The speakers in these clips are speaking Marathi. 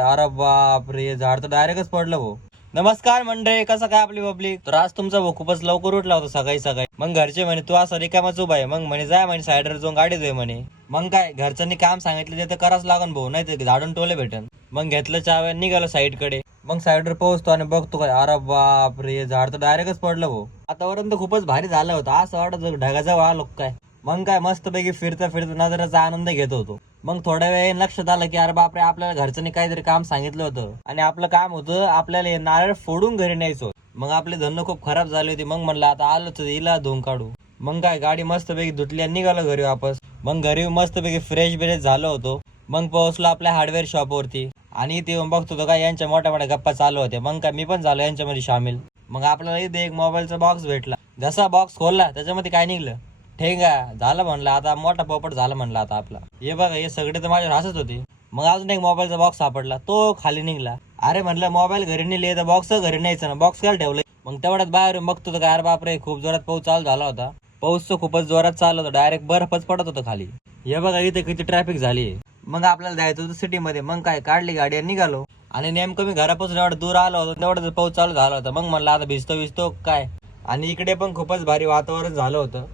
अरे बाप रे, झाड तर डायरेक्टच पडलं भाऊ. नमस्कार मंडळी, कसं काय आपली पब्लिक. तर आज तुमचा भाऊ खूपच लवकर उठला होता सकाळी सकाळी. मग घरचे म्हणे तू असं रिकामाच उभा आहे. मग म्हणे जाय म्हणे साईडवर जाऊन गाडी दे म्हणे. मग काय घरच्यांनी काम सांगितलं ते तर करावंच लागन भाऊ, नाही तर झाडून टोले भेटन. मग घेतलं चाव्या निघालो साईड कडे. मग साईडवर पोहोचतो आणि बघतो काय, अरे बाप रे, झाड तर डायरेक्टच पडलं भाऊ. वातावरण तर खूपच भारी झालं होतं, असं वाटत ढगाजवळ आलो काय. मग काय मस्तपैकी फिरता फिरता नजरेचा आनंद घेत होतो. मग थोड्या वेळ लक्षात आलं की अरे बापरे, आपल्याला घरच्यांनी काहीतरी काम सांगितलं होतं आणि आपलं काम होतं आपल्याला हे नारळ फोडून घरी न्यायचं. मग आपले धन्न खूप खराब झाली होती. मग म्हणलं आता आलो तर हिला धुवून काढू. मग काय गाडी मस्तपैकी धुतली आणि निघालो घरी वापस. मग घरी मस्तपैकी फ्रेश ब्रेश झालो होतो. मग पोहोचलो आपल्या हार्डवेअर शॉपवरती आणि इथे येऊन बघतो तो काय यांच्या मोठ्या मोठ्या गप्पा चालू होत्या. मग काय मी पण झालो यांच्यामध्ये सामील. मग आपल्याला इथे एक मोबाईलचा बॉक्स भेटला. जसा बॉक्स खोलला त्याच्यामध्ये काय निघलं, ठेंगा झालं म्हणलं, आता मोठा पोपट झाला म्हणलं आता आपला. हे बघा हे सगळे तर माझ्यावर हसत होते. मग अजून एक मोबाईलचा बॉक्स सापडला, तो खाली निघला. अरे म्हणलं मोबाईल घरी नेले तर बॉक्स घरी न्यायचं ना, बॉक्स काय ठेवलंय. मग तेवढ्यात बाहेर बघतो तर काय, अरे बापरे, खूप जोरात पाऊस चालू झाला होता. पाऊस तर खूपच जोरात चालू होता, डायरेक्ट बर्फच पडत होतं खाली. हे बघा इथे किती ट्रॅफिक झाली. मग आपल्याला जायचं होतं सिटीमध्ये. मग काय काढली गाडी आणि निघालो. आणि नेमकं मी घरापासून एवढं दूर आलो होतो तेवढं पाऊस चालू झाला होता. मग म्हणलं आता भिजतो काय. आणि इकडे पण खूपच भारी वातावरण झालं होतं.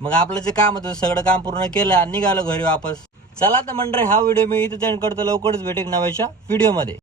मग आपलं जे काम होतं सगळं काम पूर्ण केलं आणि निघालो घरी वापस. चला तर मंडळी, हा व्हिडिओ मी इथे एंड करतो. लवकरच भेटेल नव्याच्या व्हिडिओ मध्ये.